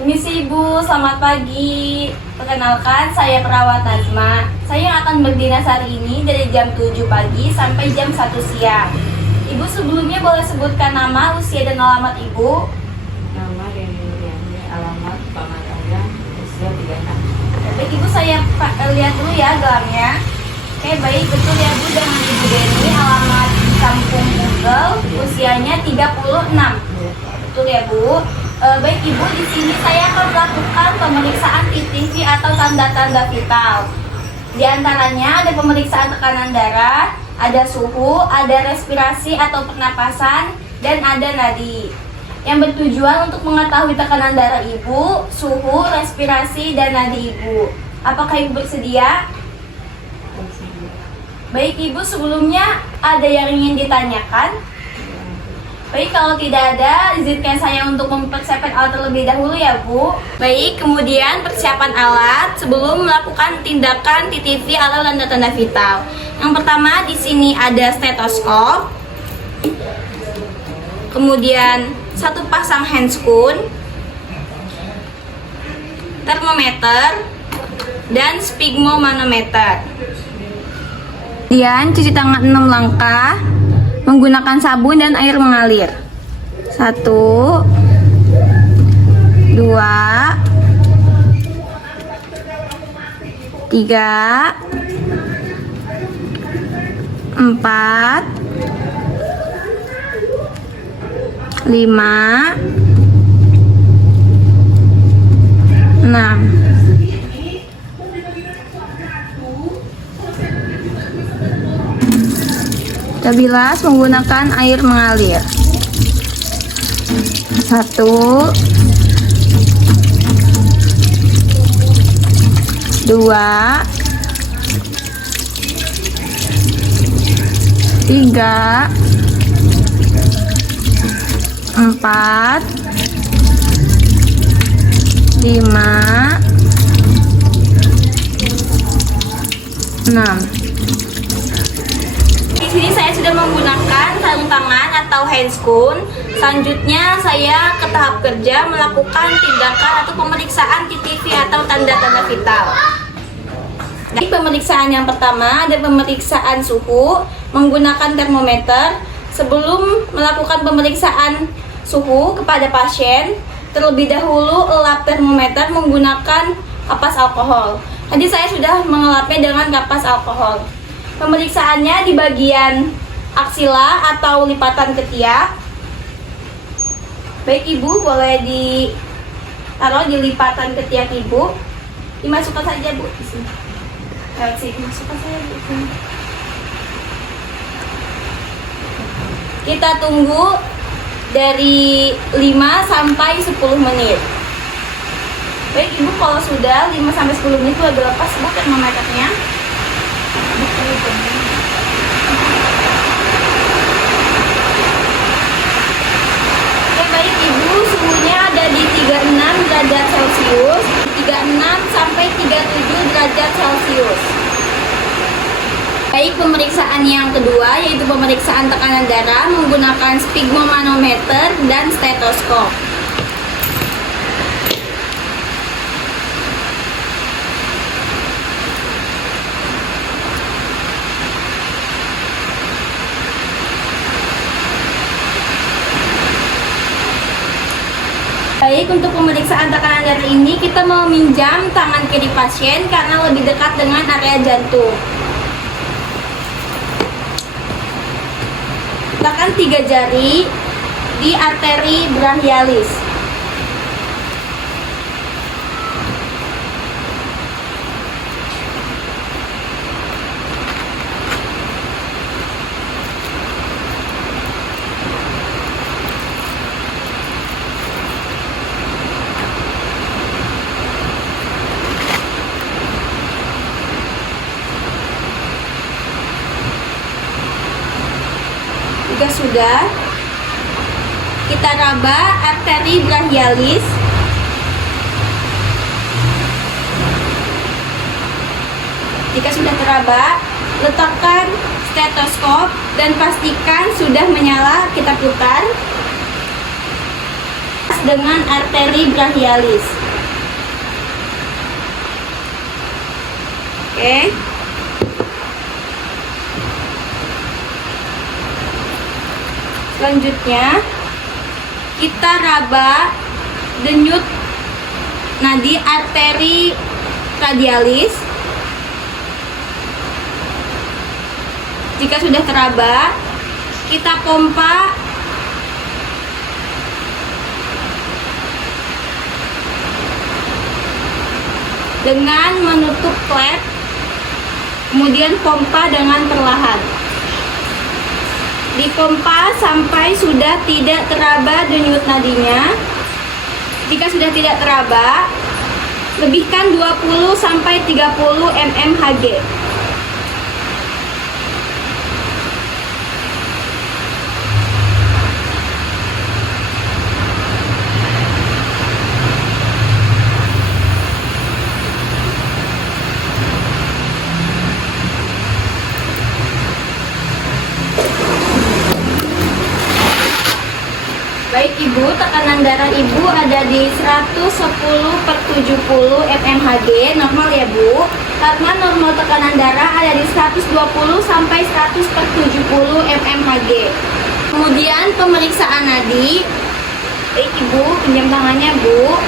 Permisi Ibu, selamat pagi. Perkenalkan, saya perawat Nazma. Saya akan berdinas hari ini dari jam 7 pagi sampai jam 1 siang. Ibu sebelumnya boleh sebutkan nama, usia, dan alamat Ibu? Nama Deni Nuriani, alamat Pamandayan, usia 36. Baik Ibu, saya lihat dulu ya gelarnya. Oke, baik, betul ya Bu, dengan Ibu Deni, alamat di Kampung Google, usianya 36. Betul ya Bu. Baik Ibu, di sini saya akan melakukan pemeriksaan PTV atau tanda-tanda vital. Di antaranya ada pemeriksaan tekanan darah, ada suhu, ada respirasi atau pernapasan, dan ada nadi. Yang bertujuan untuk mengetahui tekanan darah Ibu, suhu, respirasi, dan nadi Ibu. Apakah Ibu bersedia? Baik Ibu, sebelumnya ada yang ingin ditanyakan? Baik, kalau tidak ada, izinkan saya untuk mempersiapkan alat terlebih dahulu ya Bu. Baik, kemudian persiapan alat sebelum melakukan tindakan TTV atau tanda-tanda vital. Yang pertama di sini ada stetoskop, kemudian satu pasang handscoon, termometer, dan sphygmomanometer. Kemudian cuci tangan 6 langkah menggunakan sabun dan air mengalir. 1, 2, 3, 4, 5, 6. Kita bilas menggunakan air mengalir. 1, 2, 3, 4, 5, 6. Di sini saya sudah menggunakan sarung tangan atau handscoon. Selanjutnya saya ke tahap kerja melakukan tindakan atau pemeriksaan TTV atau tanda-tanda vital. Dari pemeriksaan yang pertama ada pemeriksaan suhu menggunakan termometer. Sebelum melakukan pemeriksaan suhu kepada pasien, terlebih dahulu elap termometer menggunakan kapas alkohol. Tadi saya sudah mengelapnya dengan kapas alkohol. Pemeriksaannya di bagian aksila atau lipatan ketiak. Baik Ibu, boleh ditaruh di lipatan ketiak Ibu. Dimasukkan saja Bu di sini. Lewat sini, masukkan saja Bu. Kita tunggu dari 5 sampai 10 menit. Baik Ibu, kalau sudah 5 sampai 10 menit sudah lepas Bu termometernya. Oke, baik Ibu, suhunya ada di 36 derajat Celcius, 36 sampai 37 derajat Celcius. Baik, pemeriksaan yang kedua yaitu pemeriksaan tekanan darah menggunakan sphygmomanometer dan stetoskop. Baik, untuk pemeriksaan tekanan darah ini kita meminjam tangan kiri pasien karena lebih dekat dengan area jantung. Letakkan 3 jari di arteri brachialis. Jika sudah, kita raba arteri brachialis. Jika sudah teraba, letakkan stetoskop dan pastikan sudah menyala, kita putar. dengan arteri brachialis. Oke. Selanjutnya kita raba denyut nadi arteri radialis. Jika sudah teraba, kita pompa dengan menutup klep, kemudian pompa dengan perlahan. Dipompa sampai sudah tidak teraba denyut nadinya. Jika sudah tidak teraba, lebihkan 20 sampai 30 mmHg. Baik Ibu, tekanan darah Ibu ada di 110/70 mmHg, normal ya Bu. Karena normal tekanan darah ada di 120 sampai 100/70 mmHg. Kemudian pemeriksaan nadi. Baik Ibu, pinjam tangannya Bu.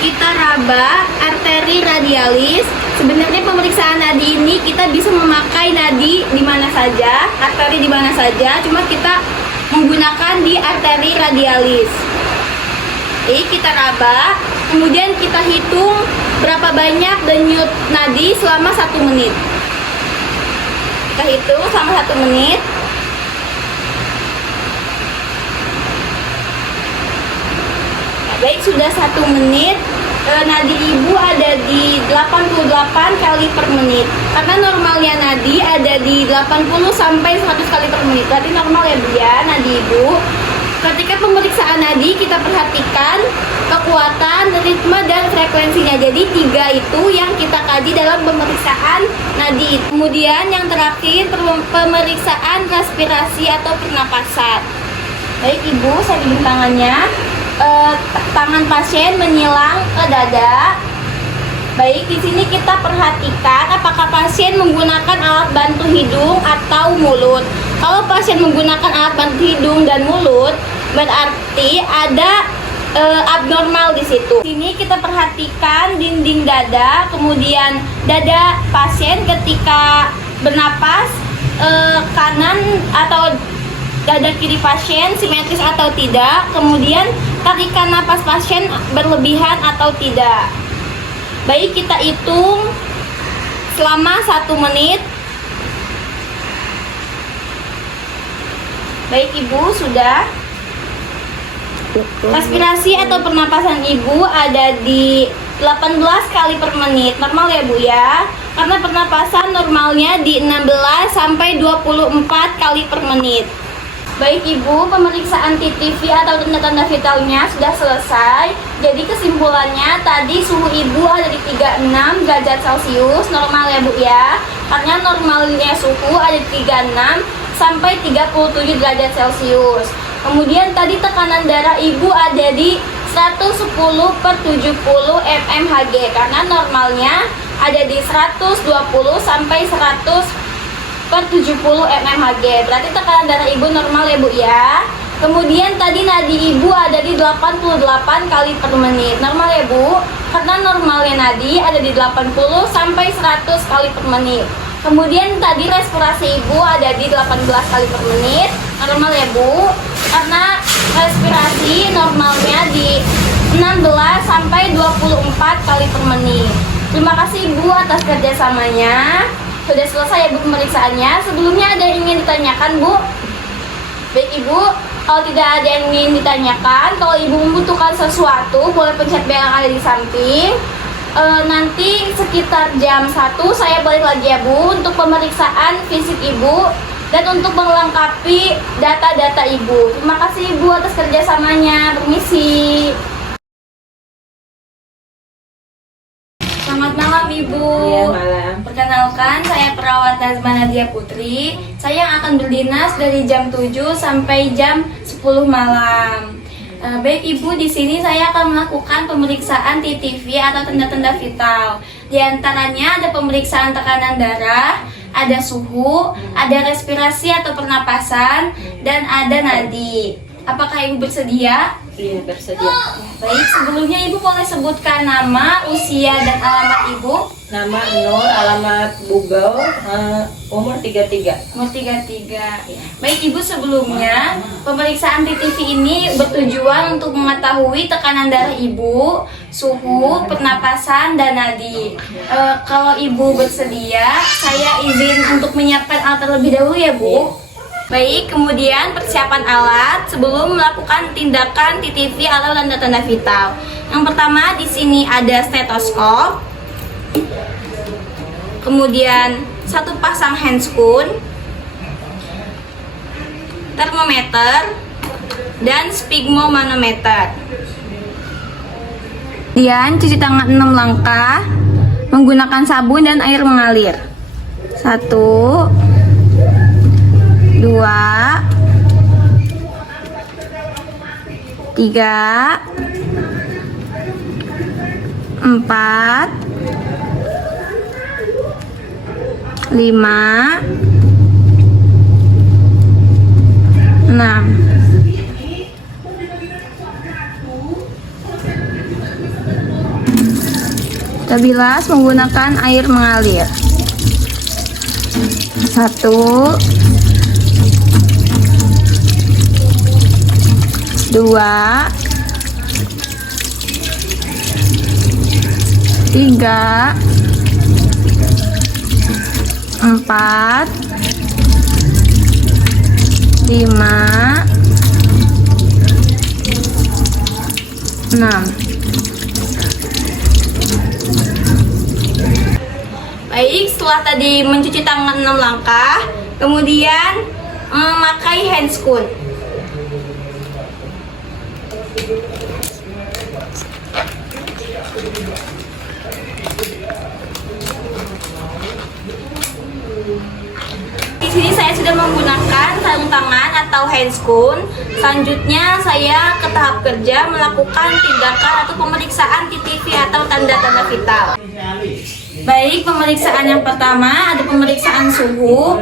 Kita raba arteri radialis. Sebenarnya pemeriksaan nadi ini kita bisa memakai nadi di mana saja, arteri di mana saja, cuma kita menggunakan di arteri radialis. Jadi kita raba, kemudian kita hitung berapa banyak denyut nadi selama 1 menit. Kita hitung selama 1 menit. Nah, baik, sudah 1 menit. Nadi Ibu ada di 88 kali per menit. Karena normalnya nadi ada di 80 sampai 100 kali per menit. Berarti normal ya Bu ya, nadi Ibu. Ketika pemeriksaan nadi kita perhatikan kekuatan, ritme, dan frekuensinya. Jadi 3 itu yang kita kaji dalam pemeriksaan nadi. Kemudian yang terakhir pemeriksaan respirasi atau pernapasan. Baik Ibu, saya pinjam tangannya. Tangan pasien menyilang ke dada. Baik, di sini kita perhatikan apakah pasien menggunakan alat bantu hidung atau mulut. Kalau pasien menggunakan alat bantu hidung dan mulut, berarti ada abnormal di situ. Di sini kita perhatikan dinding dada, kemudian dada pasien ketika bernapas, kanan atau dada kiri pasien simetris atau tidak, kemudian tarikan napas pasien berlebihan atau tidak. Baik, kita hitung selama 1 menit. Baik Ibu, sudah. Respirasi atau pernapasan Ibu ada di 18 kali per menit. Normal ya Bu ya. Karena pernapasan normalnya di 16 sampai 24 kali per menit. Baik Ibu, pemeriksaan TTV atau tanda-tanda vitalnya sudah selesai. Jadi kesimpulannya tadi suhu Ibu ada di 36 derajat Celcius, normal ya Bu ya. Karena normalnya suhu ada di 36 sampai 37 derajat Celcius. Kemudian tadi tekanan darah Ibu ada di 110/70 mmHg karena normalnya ada di 120 sampai 100/70 mmHg. Berarti tekanan darah Ibu normal ya Bu ya. Kemudian tadi nadi Ibu ada di 88 kali per menit. Normal ya Bu. Karena normalnya nadi ada di 80 sampai 100 kali per menit. Kemudian tadi respirasi Ibu ada di 18 kali per menit. Normal ya Bu. Karena respirasi normalnya di 16 sampai 24 kali per menit. Terima kasih Ibu atas kerjasamanya. Sudah selesai ya Bu pemeriksaannya. Sebelumnya ada yang ingin ditanyakan Bu? Baik Ibu, kalau tidak ada yang ingin ditanyakan, kalau Ibu membutuhkan sesuatu, boleh pencet bel yang ada di samping. Nanti sekitar jam 1 saya balik lagi ya Bu untuk pemeriksaan fisik Ibu dan untuk melengkapi data-data Ibu. Terima kasih Ibu atas kerjasamanya. Permisi. Selamat malam Ibu. Iya, malam. Perkenalkan, saya perawat Nazma Nadia Putri. Saya yang akan berdinas dari jam 7 sampai jam 10 malam. Baik Ibu, di sini saya akan melakukan pemeriksaan TTV atau tanda-tanda vital. Di antaranya ada pemeriksaan tekanan darah, ada suhu, ada respirasi atau pernapasan, dan ada nadi. Apakah Ibu bersedia? Iya, bersedia. Baik, sebelumnya Ibu boleh sebutkan nama, usia, dan alamat Ibu. Nama Nur, alamat Bugau, umur 33. Umur 33. Baik Ibu, sebelumnya pemeriksaan TTV ini bertujuan untuk mengetahui tekanan darah Ibu, suhu, pernapasan, dan nadi. Kalau Ibu bersedia, saya izin untuk menyiapkan alat terlebih dahulu ya Bu. Baik, kemudian persiapan alat sebelum melakukan tindakan TTV atau tanda-tanda vital. Yang pertama di sini ada stetoskop, kemudian satu pasang handscoon, termometer, dan sphygmomanometer. Kemudian cuci tangan 6 langkah menggunakan sabun dan air mengalir. 1, 2, 3, 4, 5, 6. Kita bilas menggunakan air mengalir. 1, 2, 3, 4, 5, 6. Baik, setelah tadi mencuci tangan 6 langkah, kemudian memakai handscoon. Di sini saya sudah menggunakan sarung tangan atau handscoon. Selanjutnya saya ke tahap kerja melakukan tindakan atau pemeriksaan TTV atau tanda-tanda vital. Baik, pemeriksaan yang pertama ada pemeriksaan suhu.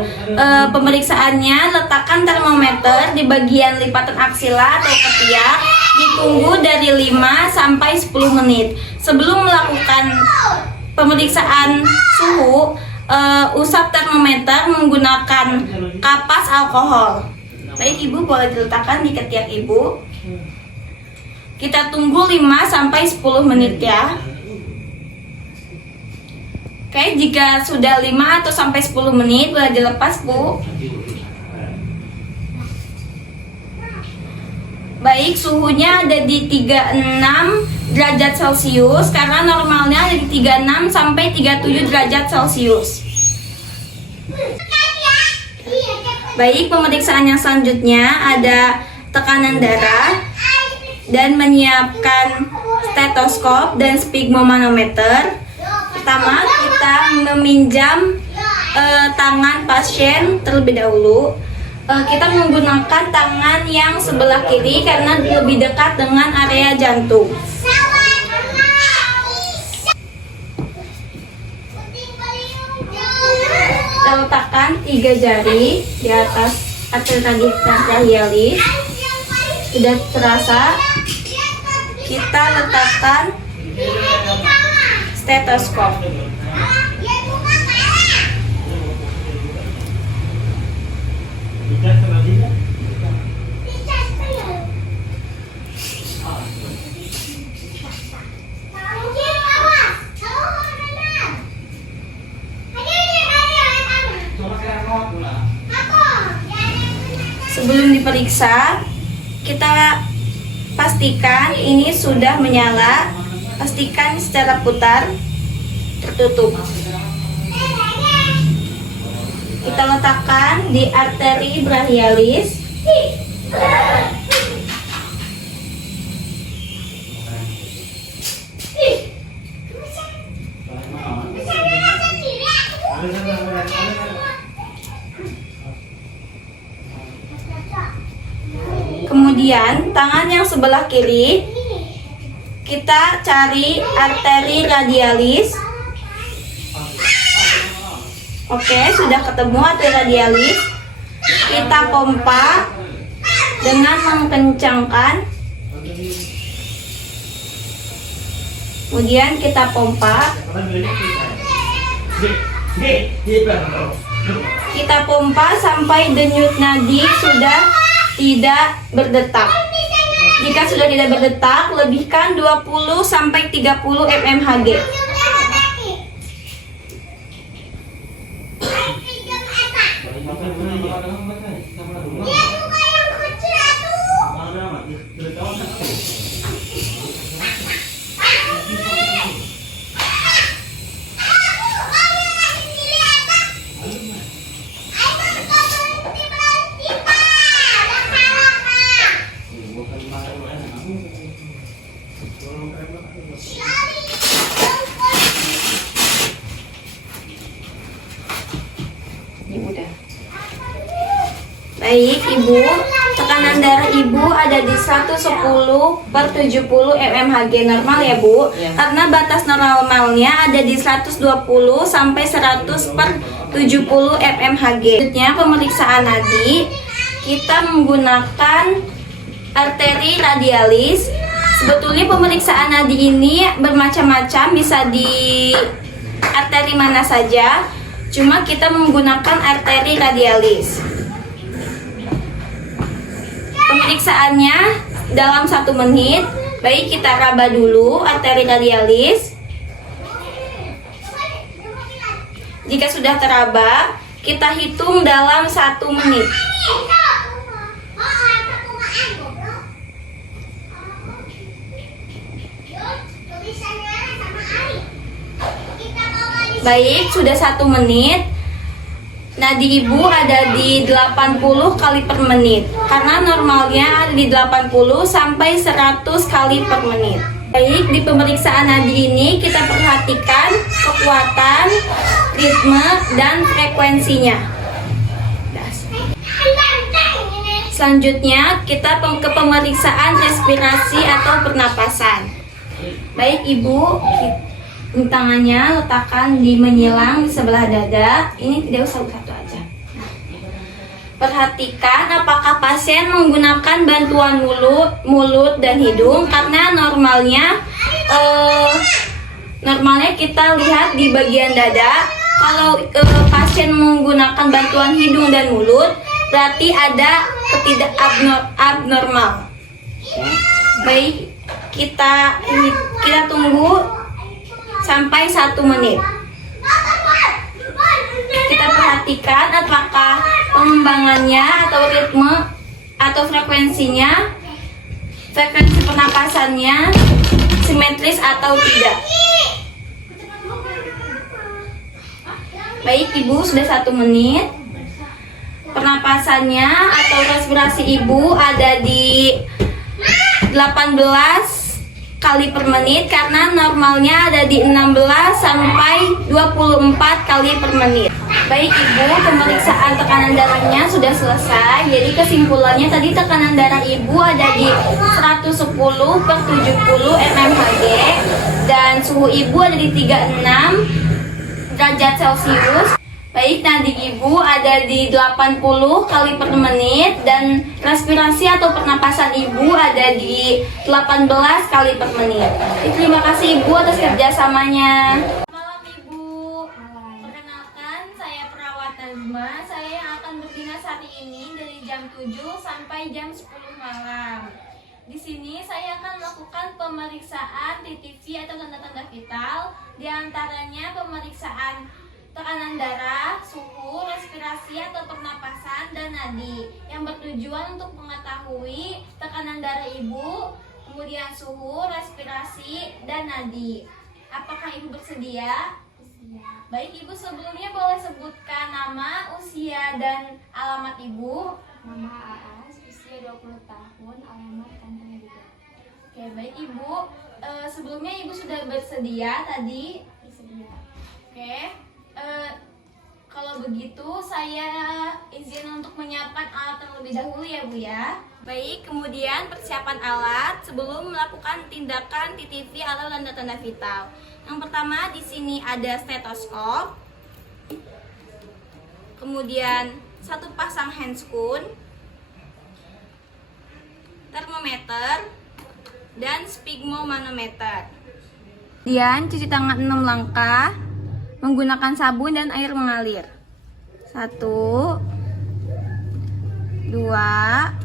Pemeriksaannya letakkan termometer di bagian lipatan aksila atau ketiak. Ditunggu dari 5 sampai 10 menit. Sebelum melakukan pemeriksaan suhu, usap termometer menggunakan kapas alkohol. Baik Ibu, boleh diletakkan di ketiak Ibu. Kita tunggu 5 sampai 10 menit ya. Oke, jika sudah 5 atau sampai 10 menit boleh dilepas Bu. Baik, suhunya ada di 36 derajat Celcius karena normalnya ada di 36 sampai 37 derajat Celcius. Baik, pemeriksaan yang selanjutnya ada tekanan darah dan menyiapkan stetoskop dan sphygmomanometer. Pertama, kita meminjam tangan pasien terlebih dahulu. Kita menggunakan tangan yang sebelah kiri karena lebih dekat dengan area jantung. Kita letakkan 3 jari di atas arteri brachialis. Sudah terasa. Kita letakkan stetoskop. Sebelum diperiksa, kita pastikan ini sudah menyala. Pastikan secara putar tertutup. Kita letakkan di arteri brachialis. Kemudian tangan yang sebelah kiri kita cari arteri radialis. Oke, sudah ketemu arteri radialis. Kita pompa dengan mengencangkan. Kemudian kita pompa. Kita pompa sampai denyut nadi sudah tidak berdetak. Jika sudah tidak berdetak, lebihkan 20 sampai 30 mmHg. Baik, Ibu, tekanan darah Ibu ada di 110/70 mmHg normal ya, Bu. Ya. Karena batas normalnya ada di 120 sampai 100/70 mmHg. Selanjutnya pemeriksaan nadi, kita menggunakan arteri radialis. Sebetulnya pemeriksaan nadi ini bermacam-macam, bisa di arteri mana saja. Cuma kita menggunakan arteri radialis. Pemeriksaannya dalam 1 menit. Baik, kita raba dulu arteri radialis. Jika sudah teraba, kita hitung dalam 1 menit. Baik, sudah 1 menit. Nadi Ibu ada di 80 kali per menit. Karena normalnya ada di 80 sampai 100 kali per menit. Baik, di pemeriksaan nadi ini kita perhatikan kekuatan, ritme, dan frekuensinya. Selanjutnya kita ke pemeriksaan respirasi atau pernapasan. Baik, Ibu, tangannya letakkan di menyilang di sebelah dada. Ini tidak usah satu aja. Perhatikan apakah pasien menggunakan bantuan mulut dan hidung, karena normalnya kita lihat di bagian dada. Kalau pasien menggunakan bantuan hidung dan mulut, berarti ada ketidak abnormal. Baik, kita tunggu sampai 1 menit. Kita perhatikan apakah pengembangannya atau ritme atau frekuensi pernapasannya simetris atau tidak. Baik, Ibu, sudah 1 menit. Pernapasannya atau respirasi Ibu ada di 18 kali per menit, karena normalnya ada di 16 sampai 24 kali per menit. Baik, Ibu, pemeriksaan tekanan darahnya sudah selesai. Jadi kesimpulannya tadi tekanan darah Ibu ada di 110/70 mmHg dan suhu Ibu ada di 36 derajat Celcius. Baik, nadi Ibu ada di 80 kali per menit dan respirasi atau pernapasan Ibu ada di 18 kali per menit. Terima kasih Ibu atas kerjasamanya. Malam Ibu. Perkenalkan, saya perawat Nazma. Saya yang akan berdinas hari ini dari jam 7 sampai jam 10 malam. Di sini saya akan melakukan pemeriksaan TTV atau tanda-tanda vital, di antaranya pemeriksaan tekanan darah, suhu, respirasi atau pernapasan, dan nadi yang bertujuan untuk mengetahui tekanan darah Ibu, kemudian suhu, respirasi, dan nadi. Apakah Ibu bersedia? Bersedia. Baik, Ibu, sebelumnya boleh sebutkan nama, usia, dan alamat Ibu. Nama Aas, usia 20 tahun, alamat Kampung Buda. Oke, baik Ibu. Sebelumnya Ibu sudah bersedia tadi? Bersedia. Oke. Kalau begitu saya izin untuk menyiapkan alat terlebih dahulu ya Bu ya. Baik, kemudian persiapan alat sebelum melakukan tindakan TTV atau tanda-tanda vital. Yang pertama di sini ada stetoskop, kemudian satu pasang handscoon, termometer, dan sphygmomanometer. Kemudian cuci tangan 6 langkah menggunakan sabun dan air mengalir. 1, 2,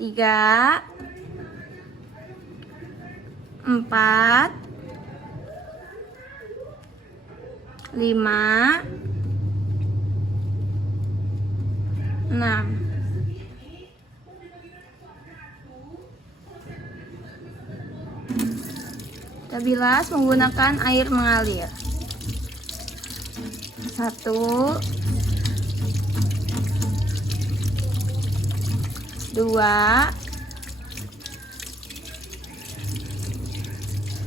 3, 4, 5, 6. Kita bilas menggunakan air mengalir. 1, 2,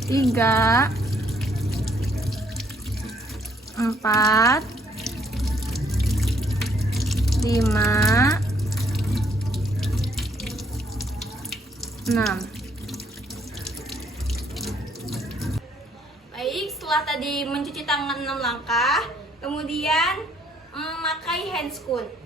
3, 4, 5, 6. Baik, setelah tadi mencuci tangan 6 langkah, kemudian memakai handscoon.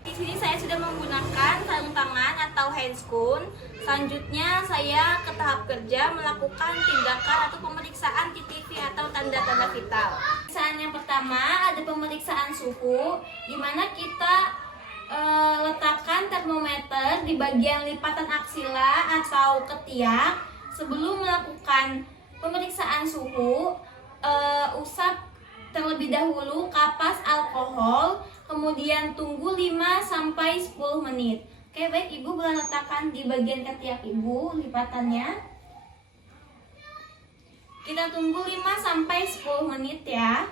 Di sini saya sudah menggunakan sarung tangan atau handscoon. Selanjutnya saya ke tahap kerja melakukan tindakan atau pemeriksaan TTV atau tanda-tanda vital. Pemeriksaan yang pertama ada pemeriksaan suhu, di mana kita letakkan termometer di bagian lipatan aksila atau ketiak. Sebelum melakukan pemeriksaan suhu, usap terlebih dahulu kapas alkohol, kemudian tunggu 5-10 menit. Oke, baik, Ibu boleh letakkan di bagian ketiak Ibu lipatannya. Kita tunggu 5-10 menit ya.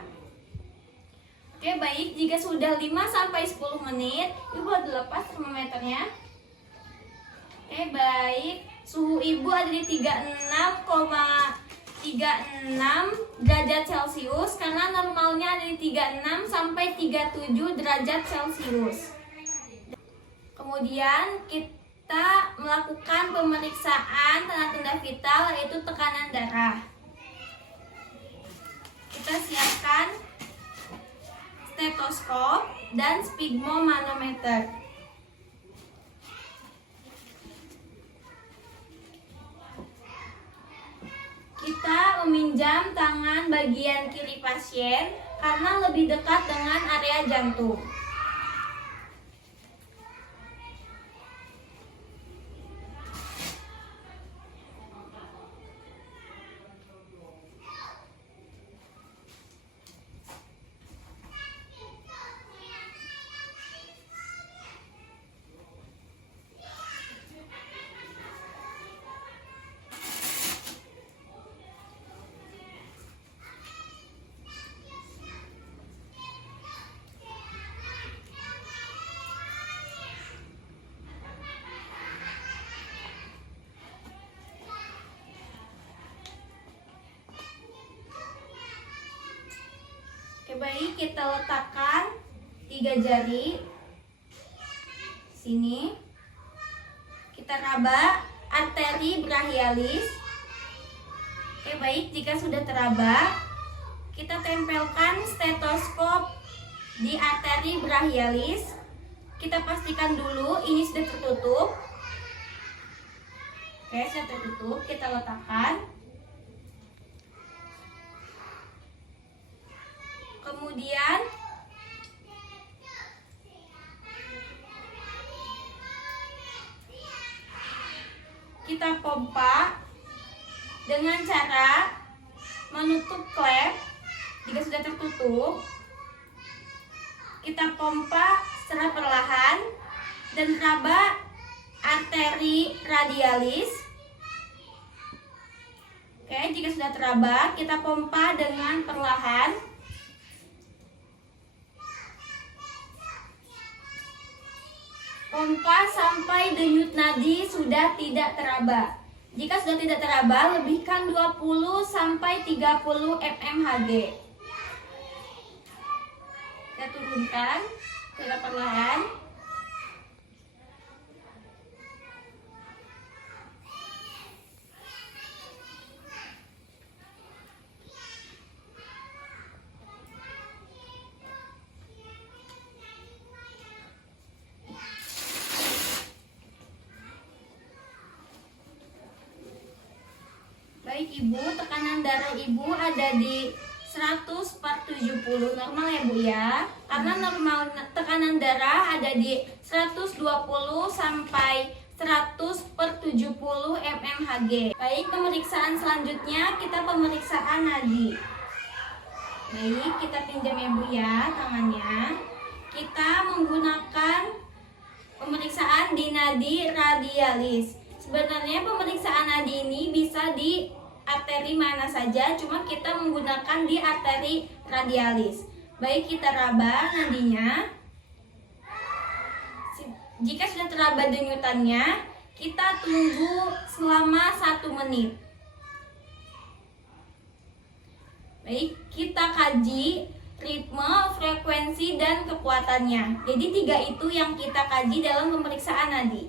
Oke, baik, jika sudah 5-10 menit, Ibu boleh dilepas termometernya. Oke, baik. Suhu Ibu ada di 36,36 derajat Celcius karena normalnya ada di 36 sampai 37 derajat Celcius. Kemudian kita melakukan pemeriksaan tanda-tanda vital yaitu tekanan darah. Kita siapkan stetoskop dan sphygmomanometer. Kita meminjam tangan bagian kiri pasien karena lebih dekat dengan area jantung. Oke, baik, kita letakkan 3 jari sini. Kita raba arteri brachialis. Oke, baik, jika sudah teraba, kita tempelkan stetoskop di arteri brachialis. Kita pastikan dulu ini sudah tertutup. Oke, sudah tertutup, kita letakkan. Kemudian kita pompa dengan cara menutup klep. Jika sudah tertutup, kita pompa secara perlahan dan raba arteri radialis. Oke, jika sudah teraba, kita pompa dengan perlahan. Pompa sampai denyut nadi sudah tidak teraba. Jika sudah tidak teraba, lebihkan 20-30 mmHg. Kita turunkan secara perlahan. Baik Ibu, tekanan darah Ibu ada di 100/70 normal ya Bu ya. Karena normal tekanan darah ada di 120 sampai 100/70 mmHg. Baik, pemeriksaan selanjutnya kita pemeriksaan nadi. Baik, kita pinjam ya Bu ya tangannya. Kita menggunakan pemeriksaan di nadi radialis. Sebenarnya pemeriksaan nadi ini bisa di arteri mana saja, cuma kita menggunakan di arteri radialis. Baik, kita raba nadinya. Jika sudah teraba denyutannya, kita tunggu selama 1 menit. Baik, kita kaji ritme, frekuensi, dan kekuatannya. Jadi 3 itu yang kita kaji dalam pemeriksaan nadi.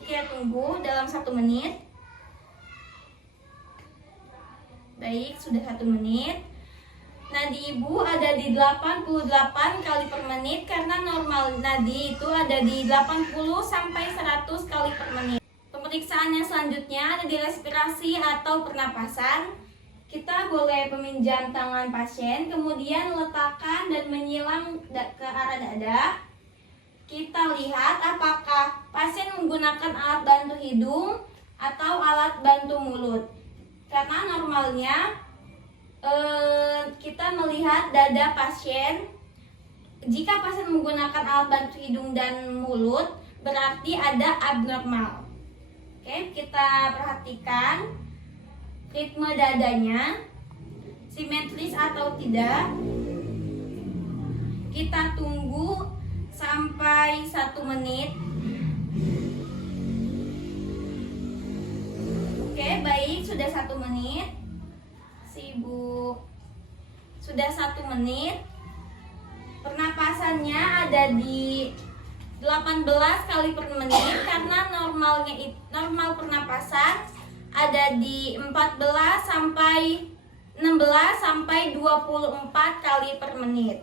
Kita tunggu dalam 1 menit. Baik, sudah 1 menit. Nadi Ibu ada di 88 kali per menit karena normal nadi itu ada di 80 sampai 100 kali per menit. Pemeriksaan yang selanjutnya ada di respirasi atau pernapasan. Kita boleh meminjam tangan pasien, kemudian letakkan dan menyilang ke arah dada. Kita lihat apakah pasien menggunakan alat bantu hidung atau alat bantu mulut. Karena normalnya kita melihat dada pasien. Jika pasien menggunakan alat bantu hidung dan mulut, berarti ada abnormal. Oke, kita perhatikan ritme dadanya, simetris atau tidak. Kita tunggu sampai 1 menit. Oke, baik, sudah 1 menit. Ibu sudah 1 menit. Pernapasannya ada di 18 kali per menit karena normal pernapasan ada di 14 sampai 16 sampai 24 kali per menit.